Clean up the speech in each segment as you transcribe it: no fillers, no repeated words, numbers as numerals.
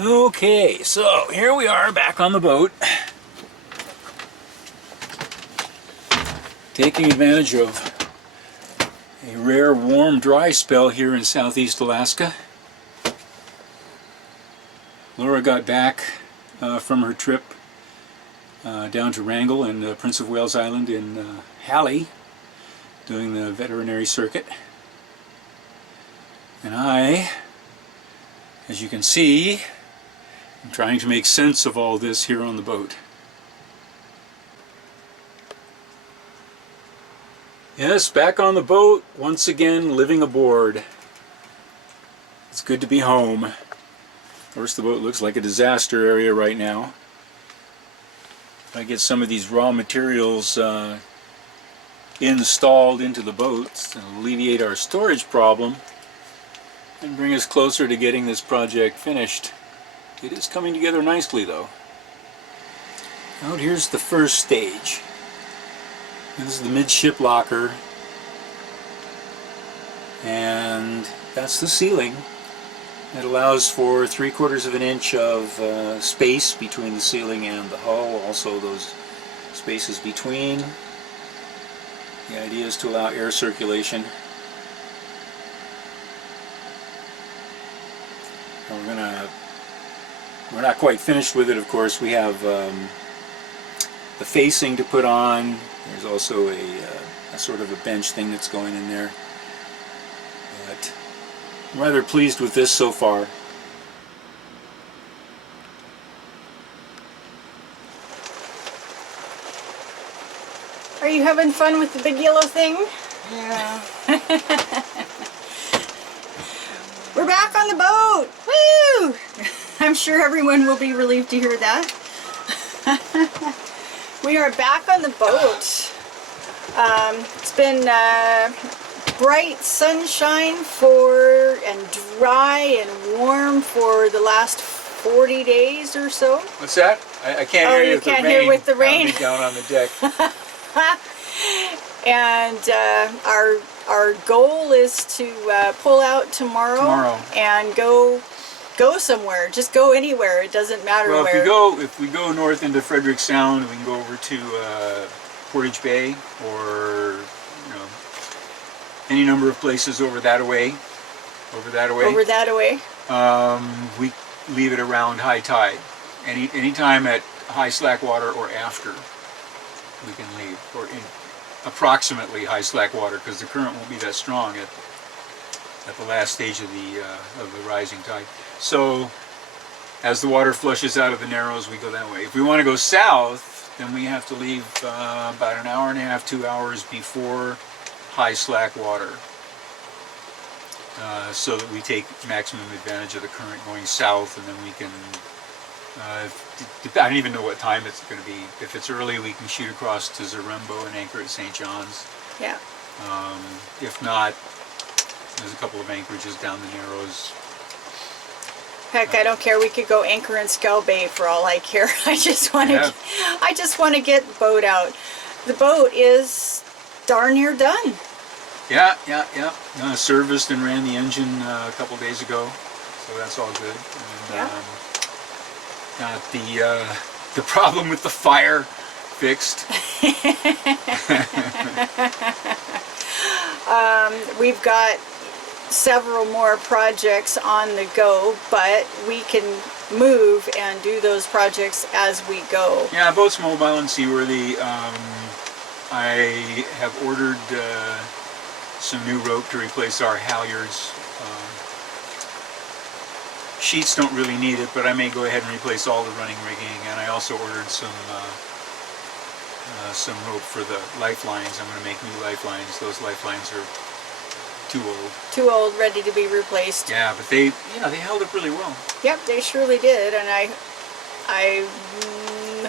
Okay, so here we are back on the boat, taking advantage of a rare warm dry spell here in southeast Alaska. Laura got back from her trip down to Wrangell and Prince of Wales Island in Halley, doing the veterinary circuit. And I, as you can see, I'm trying to make sense of all this here on the boat. Yes, back on the boat, once again living aboard. It's good to be home. Of course, the boat looks like a disaster area right now. If I get some of these raw materials installed into the boat to alleviate our storage problem and bring us closer to getting this project finished. It is coming together nicely, though. Out here's the first stage. This is the midship locker, and that's the ceiling. It allows for 3/4 of an inch of space between the ceiling and the hull, also those spaces between. The idea is to allow air circulation. And we're not quite finished with it, of course. We have the facing to put on. There's also a sort of a bench thing that's going in there. But I'm rather pleased with this so far. Are you having fun with the big yellow thing? Yeah. We're back on the boat! Woo! I'm sure everyone will be relieved to hear that. We are back on the boat. It's been bright sunshine and dry and warm for the last 40 days or so. What's that? I can't hear you. You can't hear with the rain. Down on the deck. And our goal is to pull out tomorrow and go somewhere. Just go anywhere. It doesn't matter well, where. If we go north into Frederick Sound, we can go over to Portage Bay, or any number of places over that way. Over that away. We leave it around high tide. Any time at high slack water or after, we can leave, or in approximately high slack water, because the current won't be that strong at the last stage of the rising tide. So as the water flushes out of the narrows, we go that way. If we want to go south, then we have to leave about an hour and a half, 2 hours before high slack water, so that we take maximum advantage of the current going south, and then we can I don't even know what time it's going to be. If it's early, we can shoot across to Zarembo and anchor at St. John's. Yeah. If not, there's a couple of anchorages down the narrows. Heck, I don't care. We could go anchor in Scow Bay for all I care. I just want to get the boat out. The boat is darn near done. Yeah. Serviced and ran the engine a couple days ago, so that's all good. And, yeah. Got the problem with the fire fixed. We've got several more projects on the go, but we can move and do those projects as we go. Yeah, boat's mobile and seaworthy. I have ordered some new rope to replace our halyards. Sheets don't really need it, but I may go ahead and replace all the running rigging, and I also ordered some rope for the lifelines. I'm going to make new lifelines. Those lifelines are too old. Too old, ready to be replaced. Yeah, but they held up really well. Yep, they surely did, and I'm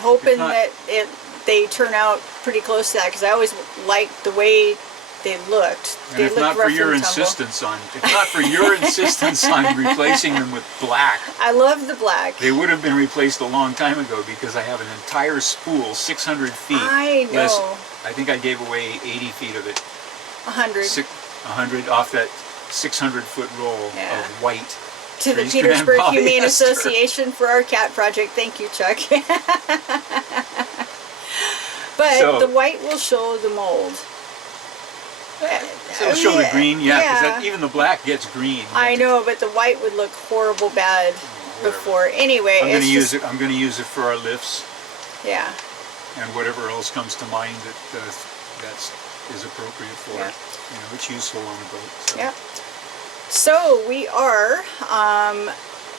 hoping that they turn out pretty close to that, because I always liked the way they looked. And if not for your insistence on replacing them with black. I love the black. They would have been replaced a long time ago, because I have an entire spool, 600 feet. I know. I think I gave away 80 feet of it. 100. 100 off that 600-foot roll of white to the Trees can Petersburg end Humane polyester. Association for our cat project. Thank you, Chuck. But So- the white will show the mold. So it'll show the green, because yeah. even the black gets green. I know, but the white would look horrible bad before. Anyway, I'm going to it's use it. I'm going to use it for our lifts Yeah. and whatever else comes to mind that is appropriate for Yeah. it. You know, it's useful on a boat. So. Yep. So we are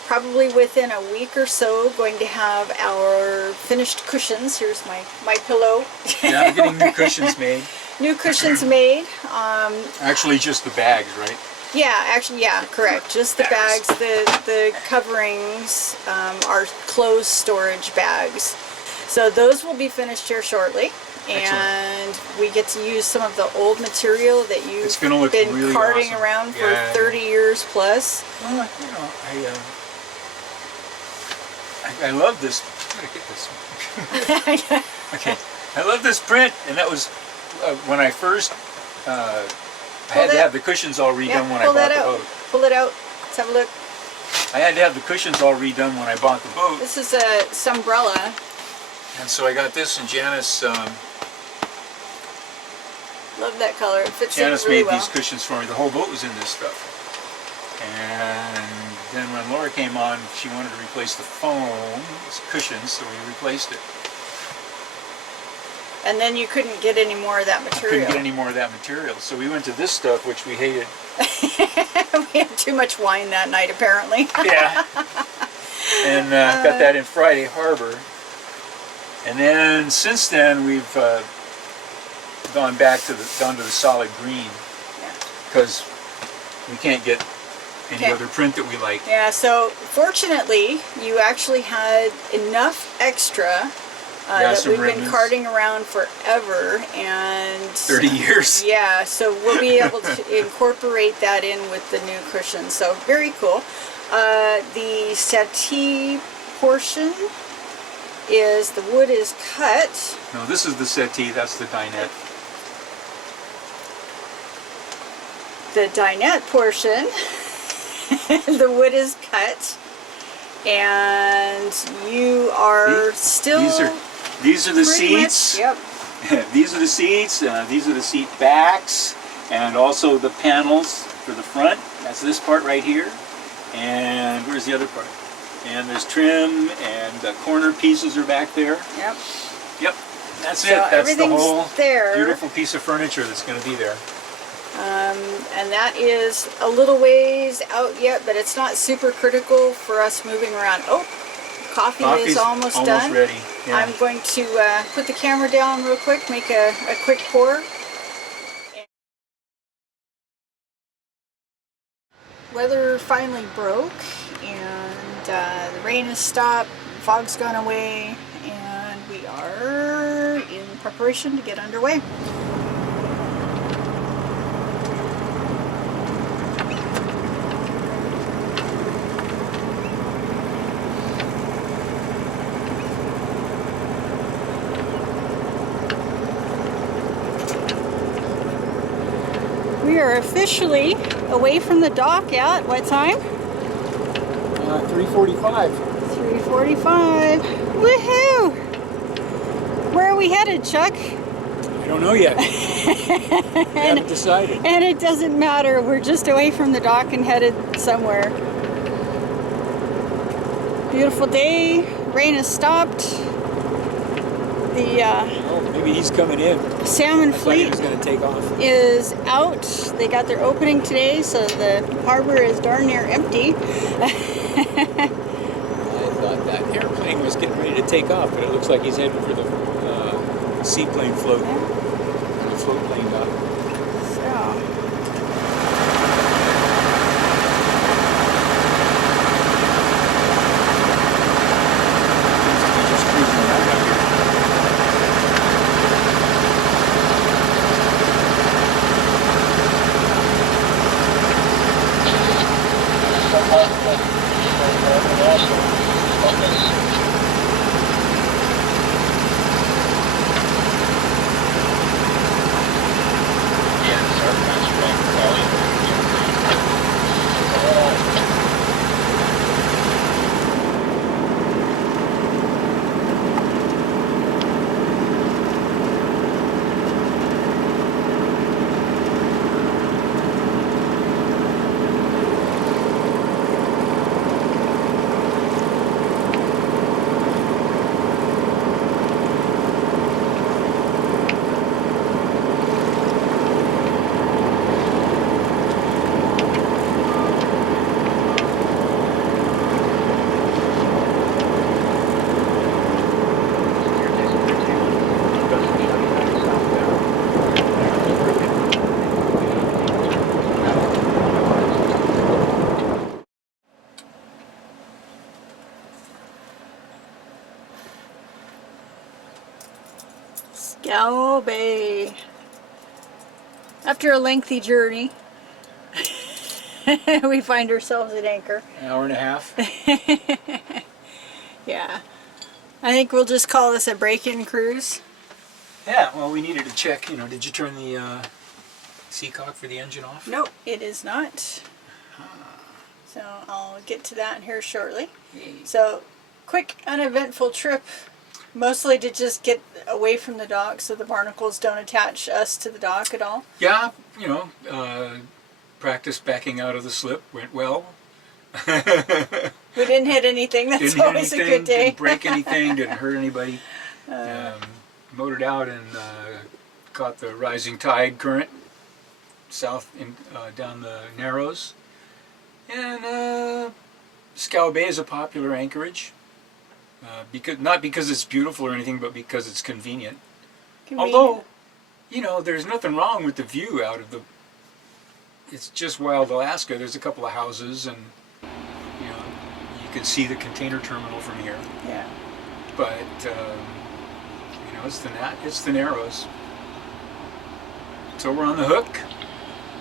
probably within a week or so going to have our finished cushions. Here's my pillow. Yeah, I'm getting new cushions made. New cushions made. Actually, just the bags, right? Yeah, actually, yeah, correct. Just the bags. The coverings are closed storage bags. So those will be finished here shortly. And Excellent. we get to use some of the old material that you've been really carting awesome. around for Yeah. 30 years plus. Well, you know, I love this. I'm gonna get this. Okay, I love this print, and that was when I first. I had to have the cushions all redone when I bought the boat. Pull it out. Let's have a look. I had to have the cushions all redone when I bought the boat, This is a Sunbrella. and so I got this, and Janice. Love that color. It fits Janice in really made well. these cushions for me. The whole boat was in this stuff. And then when Laura came on, she wanted to replace the foam cushions, so we replaced it. And then you couldn't get any more of that I material. couldn't get any more of that material, so we went to this stuff, which we hated. We had too much wine that night, apparently. Yeah. And got that in Friday Harbor. And then since then, we've gone back to the solid green, because we can't get any other print that we like. Yeah, so fortunately, you actually had enough extra that some we've been remnants. carting around forever, and 30 years. yeah, so we'll be able to incorporate that in with the new cushion. So very cool. The settee portion is, the wood is cut. No, this is the settee, that's the dinette. The dinette portion, the wood is cut, and you are still These are the pretty seats. much, yep. These are the seats, these are the seat backs, and also the panels for the front. That's this part right here. And where's the other part? And there's trim, and the corner pieces are back there. Yep. Yep, that's So it. That's the everything's whole there. beautiful piece of furniture that's going to be there. And that is a little ways out yet, but it's not super critical for us moving around. Oh, coffee Coffee's is almost done. ready. Yeah. I'm going to put the camera down real quick, make a quick pour. Weather finally broke, and the rain has stopped, fog's gone away, and we are in preparation to get underway. We are officially away from the dock at what time? 3:45. 3:45. Woohoo! Where are we headed, Chuck? I don't know yet. We haven't decided. And it doesn't matter. We're just away from the dock and headed somewhere. Beautiful day. Rain has stopped. The Oh, maybe he's coming in. salmon I thought he fleet was going to take off. is out. They got their opening today, so the harbor is darn near empty. I thought that airplane was getting ready to take off, but it looks like he's heading for the seaplane float. The float plane dock. So. Seems to be just cruising around out here. Scow Bay. After a lengthy journey, we find ourselves at anchor. An hour and a half. Yeah. I think we'll just call this a break-in cruise. Yeah, well, we needed to check, you know, did you turn the seacock for the engine off? Nope, it is not. So I'll get to that here shortly. Yay. So, quick, uneventful trip. Mostly to just get away from the dock so the barnacles don't attach us to the dock at all. Yeah, you know, practice backing out of the slip went well. We didn't hit anything. That's Didn't hit always anything, a good day. didn't break anything, didn't hurt anybody. Motored out and caught the rising tide current south in, down the Narrows. And Scow Bay is a popular anchorage. Not because it's beautiful or anything, but because it's convenient. Although, you know, there's nothing wrong with the view out of the... It's just wild Alaska. There's a couple of houses and, you know, you can see the container terminal from here. Yeah. But, you know, it's the Narrows. So we're on the hook.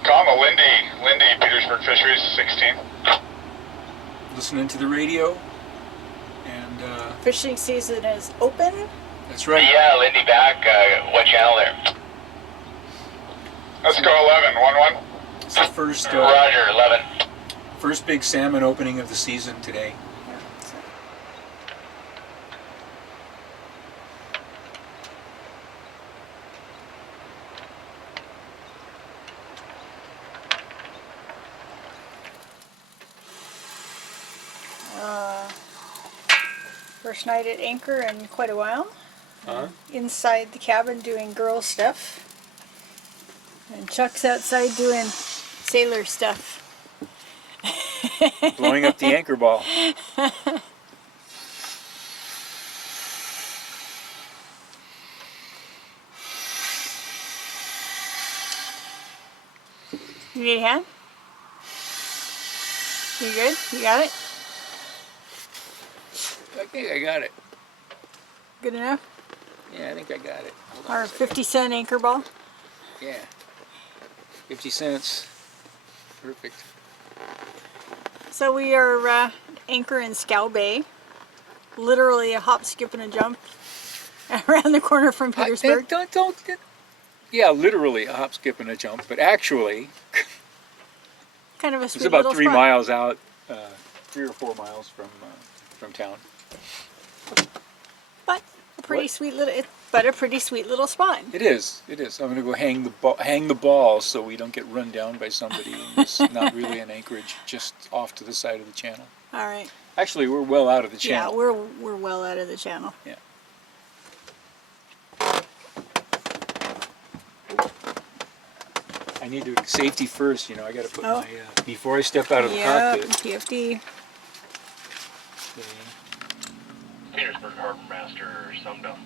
Comma, Lindy, Petersburg Fisheries, 16. Listening to the radio. And, Fishing season is open. that's right. Yeah, Lindy back. What channel there? Let's go 11, 1-1. It's the first, Roger, 11. first big salmon opening of the season today. First night at anchor in quite a while. Huh? Inside the cabin doing girl stuff. And Chuck's outside doing sailor stuff. Blowing up the anchor ball. You need a hand? You good? You got it? I think I got it. Good enough? Yeah, I think I got it. Hold on Our a second. 50-cent anchor ball? Yeah. 50 cents. Perfect. So we are anchor in Scow Bay. Literally a hop, skip, and a jump around the corner from Petersburg. Yeah, literally a hop, skip, and a jump, but actually, Kind of a it's sweet about little 3 spot. miles out, 3 or 4 miles from town. But a pretty What? sweet little spot. It is. It is. I'm gonna go hang the ball so we don't get run down by somebody. And it's not really an anchorage, just off to the side of the channel. All right. Actually, we're well out of the Yeah, channel. we're well out of the channel. Yeah. I need to safety first. You know, I got to put my before I step out of the cockpit. you have to. Petersburg Harbor Master, summed up.